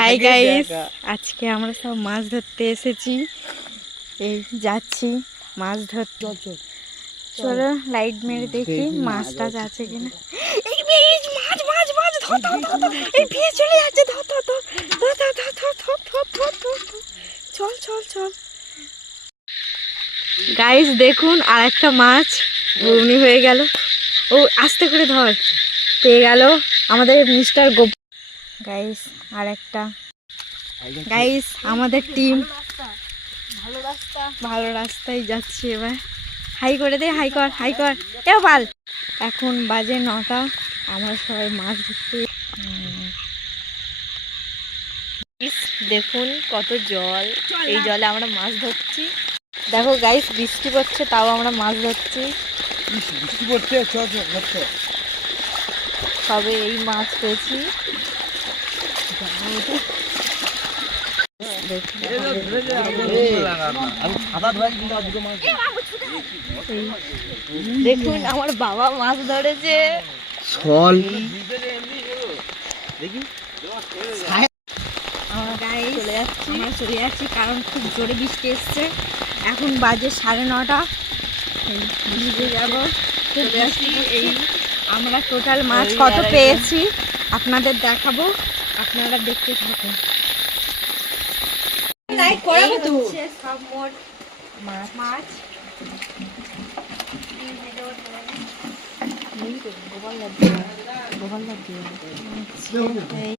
Hi guys, আজকে আমরা সব মাছ ধরতে এসেছি। এই যাচ্ছি মাছ ধরতে। চলো লাইট মেরে দেখি মাছ টাছ আছে কিনা। এই বেশ মাছ মাছ মাছ ধর ধর ধর, এই ভেয়ে চলে যাচ্ছে, ধর ধর ধর ধর ধর ধর ধর ধর ধর ধর ধর, চল চল চল। গাইস দেখুন আর একটা মাছ বমি হয়ে গেল। ও আস্তে করে ধর, পেয়ে গেল আমাদের মিস্টার গোপ। গাইস আর একটা, গাইস আমাদের টিম ভালো রাস্তায় যাচ্ছি। এবার হাই করে দে, হাই কর হাই কর। এবার এখন বাজে 9টা, আমরা সবাই মাছ ধরতে। দেখুন কত জল, এই জলে আমরা মাছ ধরছি। দেখো গাইস বৃষ্টি পড়ছে তাও আমরা মাছ ধরছি। সবে এই মাছ পেয়েছি। দেখুন আমার বাবা মাছ ধরেছে। আমরা চলে যাচ্ছি কারণ খুব জোরে বৃষ্টি এসছে। এখন বাজে 9:30। ভিজে যাবো। এই আমরা টোটাল মাছ কত পেয়েছি আপনাদের দেখাবো, আপনারা দেখতে থাকুন। সব মোট মাছ গোপাল লাগবে।